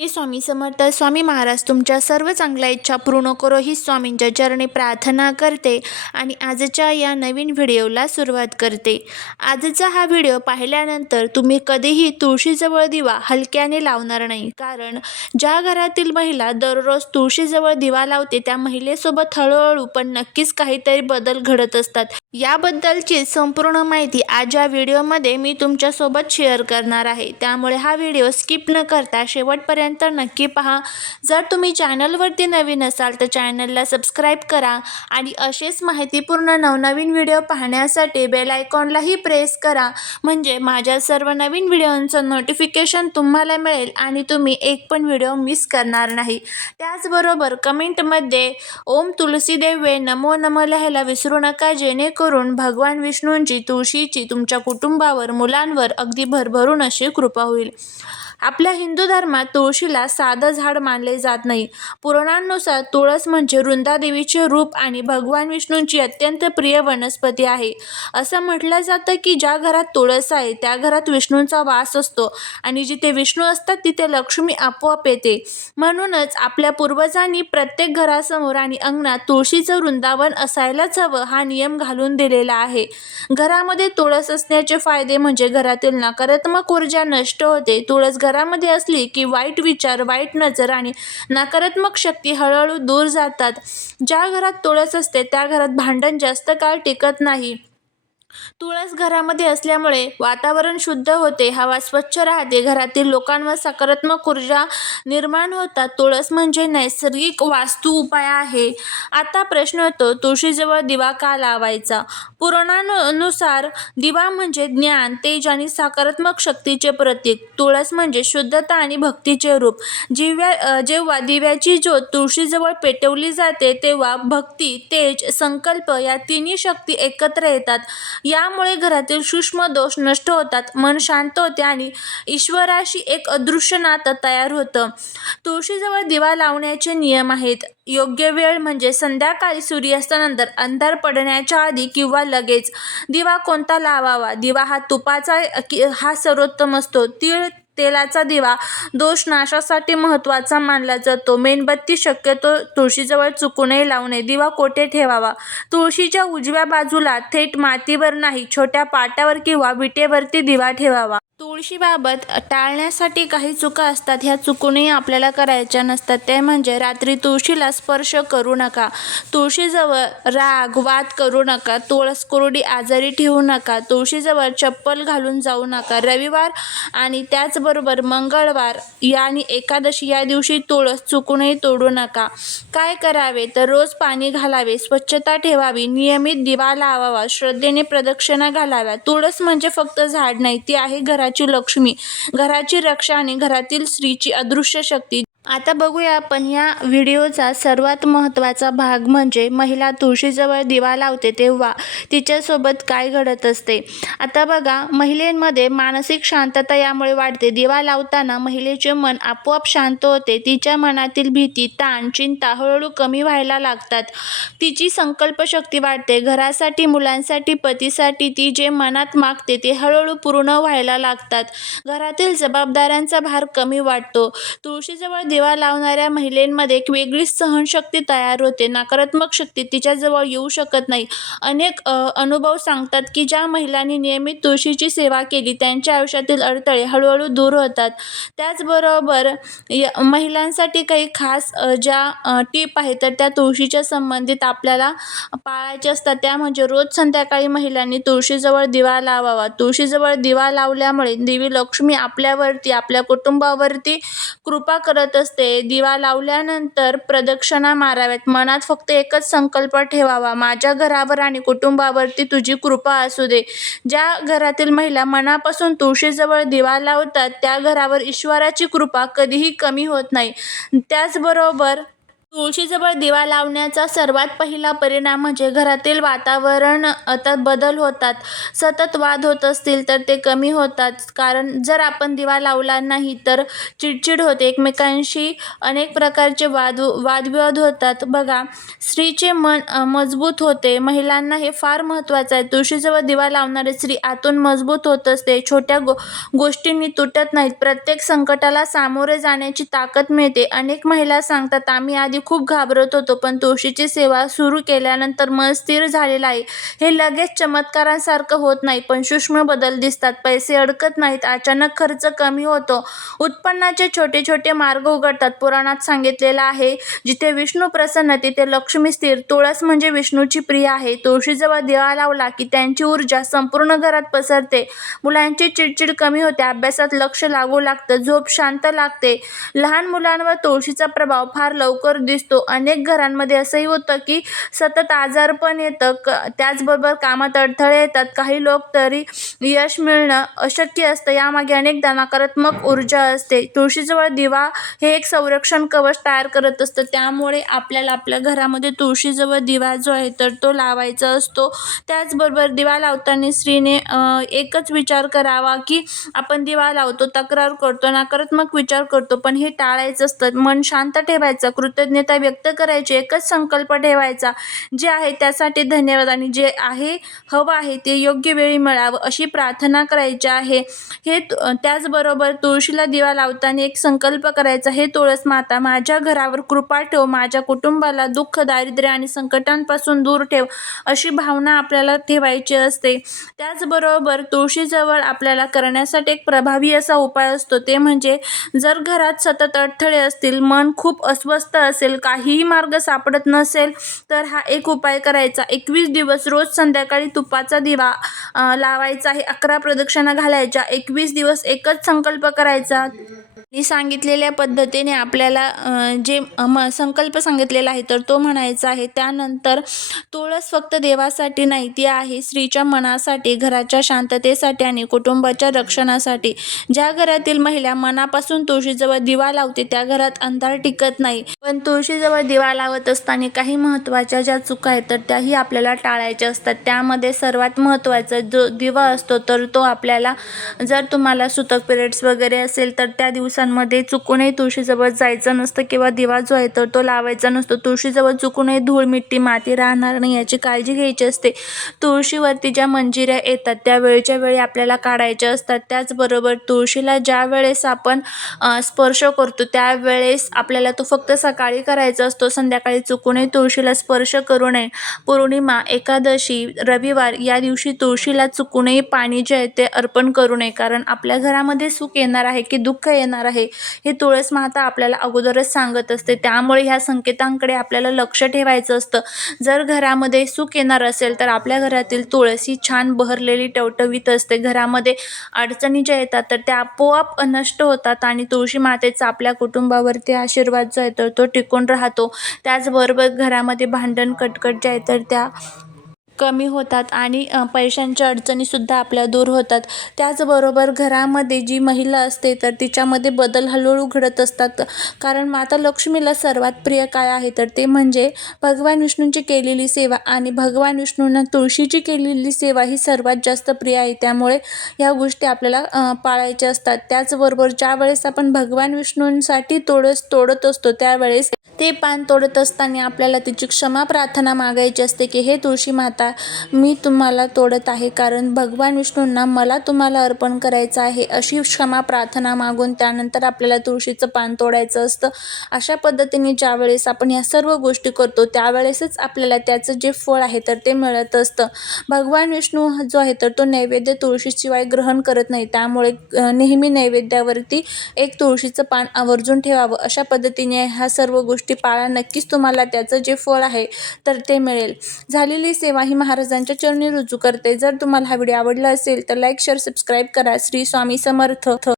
हे स्वामी समर्थ स्वामी महाराज तुमच्या सर्व चांगल्या इच्छा पूर्ण करो ही स्वामींच्या चरणी प्रार्थना करते आणि आजच्या या नवीन व्हिडिओला सुरुवात करते. आजचा हा व्हिडिओ पाहिल्यानंतर तुम्ही कधीही तुळशीजवळ दिवा हलक्याने लावणार नाही. कारण ज्या घरातील महिला दररोज तुळशीजवळ दिवा लावते त्या महिलेसोबत हळूहळू पण नक्कीच काहीतरी बदल घडत असतात. याबद्दलची संपूर्ण माहिती आज या व्हिडिओमध्ये मी तुमच्यासोबत शेअर करणार आहे. त्यामुळे हा व्हिडिओ स्किप न करता शेवटपर्यंत नक्की पहा. जर तुम्ही चॅनलवरती नवीन असाल तर चॅनलला सबस्क्राईब करा आणि असेच माहितीपूर्ण नवनवीन व्हिडिओ पाहण्यासाठी बेल आयकॉनलाही प्रेस करा. म्हणजे माझ्या सर्व नवीन व्हिडिओंचं नोटिफिकेशन तुम्हाला मिळेल आणि तुम्ही एक पण व्हिडिओ मिस करणार नाही. त्याचबरोबर कमेंटमध्ये ओम तुलसीदेवे नमो नम लिहायला विसरू नका जेणेकरून भगवान विष्णूंची तुळशीची तुमच्या कुटुंबावर मुलांवर अगदी भरभरून अशी कृपा होईल. आपल्या हिंदू धर्मात तुळशीला साधं झाड मानले जात नाही. पुराणांनुसार तुळस म्हणजे वृंदादेवीचे रूप आणि भगवान विष्णूंची अत्यंत प्रिय वनस्पती आहे. असं म्हटलं जातं की ज्या घरात तुळस आहे त्या घरात विष्णूंचा वास असतो आणि जिथे विष्णू असतात तिथे लक्ष्मी आपोआप येते. म्हणूनच आपल्या पूर्वजांनी प्रत्येक घरासमोर आणि अंगणात तुळशीचं वृंदावन असायलाच हवं हा नियम घालून दिलेला आहे. घरामध्ये तुळस असण्याचे फायदे म्हणजे घरातील नकारात्मक ऊर्जा नष्ट होते. तुळस घरामध्ये असली की वाईट विचार वाईट नजर आणि नकारात्मक शक्ती हळूहळू दूर जातात. ज्या घरात तुळस असते त्या घरात भांडण जास्त काळ टिकत नाही. तुळस घरामध्ये असल्यामुळे वातावरण शुद्ध होते हवा स्वच्छ राहते घरातील लोकांवर सकारात्मक ऊर्जा निर्माण होतात. तुळस म्हणजे नैसर्गिक वास्तू उपाय आहे. आता प्रश्न येतो तुळशीजवळ दिवा का लावायचा? पुराणानुसार दिवा म्हणजे ज्ञान तेज आणि सकारात्मक शक्तीचे प्रतीक. तुळस म्हणजे शुद्धता आणि भक्तीचे रूप. जिव्या जेव्हा दिव्याची ज्योत तुळशीजवळ पेटवली जाते तेव्हा भक्ती तेज संकल्प या तिन्ही शक्ती एकत्र येतात. यामुळे घरातील सूक्ष्म दोष नष्ट होतात. मन शांत होते आणि ईश्वराशी एक अदृश्य नातं तयार होतं. तुळशीजवळ दिवा लावण्याचे नियम आहेत. योग्य वेळ म्हणजे संध्याकाळी सूर्यास्तानंतर अंधार पडण्याच्या आधी किंवा लगेच दिवा कोणता लावावा? दिवा हा तुपाचा कि- हा सर्वोत्तम असतो. तीळ तेलाचा दिवा. दोष नाशासाठी महत्त्वाचा मानला जातो. मेणबत्ती शक्यतो तुळशीजवळ चुकू नये लावू नये. दिवा कोठे ठेवावा? तुळशीच्या उजव्या बाजूला थेट मातीवर नाही छोट्या पाटावर किंवा विटेवरती दिवा ठेवावा. तुळशीबाबत टाळण्यासाठी काही चुका असतात ह्या चुकूनही आपल्याला करायच्या नसतात. ते म्हणजे रात्री तुळशीला स्पर्श करू नका. तुळशीजवळ राग वाद करू नका. तुळस कोरडी आजारी ठेवू नका. तुळशीजवळ चप्पल घालून जाऊ नका. रविवार आणि त्याचबरोबर मंगळवार या आणि एकादशी या दिवशी तुळस चुकूनही तोडू नका. काय करावे? तर रोज पाणी घालावे स्वच्छता ठेवावी नियमित दिवा लावावा श्रद्धेने प्रदक्षिणा घालाव्या. तुळस म्हणजे फक्त झाड नाही ती आहे घरात घराची लक्ष्मी घराची रक्षा आणि घरातील स्त्रीची अदृश्य शक्ती आता बघूया आपण या व्हिडिओचा सर्वात महत्त्वाचा भाग म्हणजे महिला तुळशीजवळ दिवा लावते तेव्हा तिच्यासोबत काय घडत असते. आता बघा महिलेमध्ये मानसिक शांतता यामुळे वाढते. दिवा लावताना महिलेचे मन आपोआप शांत होते. तिच्या मनातील भीती ताण चिंता हळूहळू कमी व्हायला लागतात. तिची संकल्पशक्ती वाढते. घरासाठी मुलांसाठी पतीसाठी ती जे मनात मागते ते हळूहळू पूर्ण व्हायला लागतात. घरातील जबाबदाऱ्यांचा भार कमी वाटतो तुळशीजवळ दिवा लावणाऱ्या महिलेमध्ये एक वेगळीच सहनशक्ती तयार होते. नकारात्मक शक्ती तिच्याजवळ येऊ शकत नाही. अनेक अनुभव सांगतात की ज्या महिलांनी नियमित तुळशीची सेवा केली त्यांच्या आयुष्यातील अडथळे हळूहळू दूर होतात. त्याचबरोबर या महिलांसाठी काही खास ज्या टीप आहेत तर त्या तुळशीच्या संबंधित आपल्याला पाळायच्या असतात. त्या म्हणजे रोज संध्याकाळी महिलांनी तुळशीजवळ दिवा लावावा. तुळशीजवळ दिवा लावल्यामुळे देवी लक्ष्मी आपल्यावरती आपल्या कुटुंबावरती कृपा करत असते. दिवा लावल्यानंतर प्रदक्षिणा माराव्यात. मनात फक्त एकच संकल्प ठेवावा. माझ्या घरावर आणि कुटुंबावरती तुझी कृपा असू दे. ज्या घरातील महिला मनापासून तुळशीजवळ दिवा लावतात त्या घरावर ईश्वराची कृपा कधीही कमी होत नाही. त्याचबरोबर तुळशीजवळ दिवा लावण्याचा सर्वात पहिला परिणाम म्हणजे घरातील वातावरण आता बदल होतात. सतत वाद होत असतील तर ते कमी होतात. कारण जर आपण दिवा लावला नाही तर चिडचिड होते. एकमेकांशी अनेक प्रकारचे वाद वादविवाद होतात. बघा स्त्रीचे मन मजबूत होते. महिलांना हे फार महत्त्वाचं आहे. तुळशीजवळ दिवा लावणारी स्त्री आतून मजबूत होत असते. छोट्या गो गोष्टींनी तुटत नाहीत. प्रत्येक संकटाला सामोरे जाण्याची ताकद मिळते. अनेक महिला सांगतात आम्ही आधी खूप घाबरत होतो पण तुळशीची सेवा सुरू केल्यानंतर मन स्थिर झालेलं आहे. हे लगेच चमत्कारांसारखं होत नाही पण सूक्ष्म बदल दिसतात. पैसे अडकत नाहीत अचानक खर्च कमी होतो. उत्पन्नाचे छोटे छोटे मार्ग उघडतात. पुराणात सांगितलेलं आहे जिथे विष्णू प्रसन्न तिथे लक्ष्मी स्थिर. तुळस म्हणजे विष्णूची प्रिय आहे. तुळशीजवळ दिवा लावला की त्यांची ऊर्जा संपूर्ण घरात पसरते. मुलांची चिडचिड कमी होते अभ्यासात लक्ष लागू लागतं झोप शांत लागते. लहान मुलांवर तुळशीचा प्रभाव फार लवकर दिसतो. अनेक घरांमध्ये असंही होतं की सतत आजारपण येतं. क त्याचबरोबर कामात अडथळे येतात. काही लोक तरी यश मिळणं अशक्य असतं. यामागे अनेकदा नकारात्मक ऊर्जा असते. तुळशीजवळ दिवा हे एक संरक्षण कवच तयार करत असतं. त्यामुळे आपल्याला आपल्या घरामध्ये तुळशीजवळ दिवा जो आहे तर तो लावायचा असतो. त्याचबरोबर दिवा लावताना स्त्रीने एकच विचार करावा की आपण दिवा लावतो तक्रार करतो नकारात्मक विचार करतो पण हे टाळायचं असतं. मन शांत ठेवायचं कृतज्ञ कृतज्ञता व्यक्त करायची एकच संकल्प ठेवायचा जे आहे त्यासाठी धन्यवाद आणि जे आहे हवं आहे ते योग्य वेळी मिळावं अशी प्रार्थना करायची आहे. हे त्याचबरोबर तुळशीला दिवा लावताना एक संकल्प करायचा हे तुळस माता माझ्या घरावर कृपा ठेव माझ्या कुटुंबाला दुःख दारिद्र्य आणि संकटांपासून दूर ठेव अशी भावना आपल्याला ठेवायची असते. त्याचबरोबर तुळशीजवळ आपल्याला करण्यासाठी एक प्रभावी असा उपाय असतो ते म्हणजे जर घरात सतत अडथळे असतील मन खूप अस्वस्थ असेल काहीही मार्ग सापडत नसेल तर हा एक उपाय करायचा. एकवीस दिवस रोज संध्याकाळी तुपाचा दिवा लावायचा आहे. अकरा प्रदक्षिणा घालायच्या. एकवीस दिवस एकच संकल्प करायचा. मी सांगितलेल्या पद्धतीने आपल्याला जे म संकल्प सांगितलेला आहे तर तो म्हणायचा आहे त्यानंतर तुळस फक्त देवासाठी नाही ती आहे स्त्रीच्या मनासाठी घराच्या शांततेसाठी आणि कुटुंबाच्या रक्षणासाठी. ज्या घरातील महिला मनापासून तुळशीजवळ दिवा लावते त्या घरात अंधार टिकत नाही. पण तुळशीजवळ दिवा लावत असताना काही महत्त्वाच्या ज्या चुका आहेत तर त्याही आपल्याला टाळायच्या असतात. त्यामध्ये सर्वात महत्त्वाचा जो दिवा असतो तर तो आपल्याला जर तुम्हाला सुतक पिरियड्स वगैरे असेल तर त्या दिवसांमध्ये चुकूनही तुळशीजवळ जायचं नसतं किंवा दिवा जो आहे तर तो लावायचा नसतो. तुळशीजवळ चुकूनही धूळ मिट्टी माती राहणार नाही याची काळजी घ्यायची असते. तुळशीवरती ज्या मंजिऱ्या येतात त्या वेळच्या वेळी आपल्याला काढायच्या असतात. त्याचबरोबर तुळशीला ज्या वेळेस आपण स्पर्श करतो त्यावेळेस आपल्याला तो फक्त सकाळी करायचा असतो. संध्याकाळी चुकूनही तुळशीला स्पर्श करू नये. पौर्णिमा एकादशी रविवार या दिवशी तुळशीला चुकूनही पाणी जे आहे ते अर्पण करू नये. कारण आपल्या घरामध्ये सुख येणार आहे की दुःख येणार आहे आहे. हे तुळस माता आपल्याला अगोदरच सांगत असते. त्यामुळे ह्या संकेतांकडे आपल्याला लक्ष ठेवायचं असतं. जर घरामध्ये सुख येणार असेल तर आपल्या घरातील तुळस ही छान बहरलेली टवटवीत असते. घरामध्ये अडचणी ज्या येतात तर त्या आपोआप नष्ट होतात आणि तुळशी मातेचा आपल्या कुटुंबावरती आशीर्वाद जो आहे तर तो टिकून राहतो. त्याचबरोबर घरामध्ये भांडण कटकट ज्या आहेत तर त्या कमी होतात आणि पैशांच्या अडचणीसुद्धा आपल्या दूर होतात. त्याचबरोबर घरामध्ये जी महिला असते तर तिच्यामध्ये बदल हळूहळू घडत असतात. कारण माता लक्ष्मीला सर्वात प्रिय काय आहे? तर ते म्हणजे भगवान विष्णूंची केलेली सेवा आणि भगवान विष्णूंना तुळशीची केलेली सेवा ही सर्वात जास्त प्रिय आहे. त्यामुळे ह्या गोष्टी आपल्याला पाळायच्या असतात. त्याचबरोबर ज्यावेळेस आपण भगवान विष्णूंसाठी तोडस तोडत असतो त्यावेळेस ते पान तोडत असताना आपल्याला तिची क्षमा प्रार्थना मागायची असते की हे तुळशी माता मी तुम्हाला तोडत आहे कारण भगवान विष्णूंना मला तुम्हाला अर्पण करायचं आहे. अशी क्षमा प्रार्थना मागून त्यानंतर आपल्याला तुळशीचं पान तोडायचं असतं. अशा पद्धतीने ज्यावेळेस आपण ह्या सर्व गोष्टी करतो त्यावेळेसच आपल्याला त्याचं जे फळ आहे तर ते मिळत असतं. भगवान विष्णू हा जो आहे तर तो नैवेद्य तुळशीशिवाय ग्रहण करत नाही. त्यामुळे नेहमी नैवेद्यावरती एक तुळशीचं पान आवर्जून ठेवावं. अशा पद्धतीने ह्या सर्व गोष्टी पाळा नक्कीच तुम्हाला त्याचं जे फळ आहे तर ते मिळेल. झालेली सेवा ही महाराजांच्या चरणी रुजू करते. जर तुम्हाला हा व्हिडिओ आवडला असेल तर लाईक शेअर सबस्क्राईब करा. श्री स्वामी समर्थ.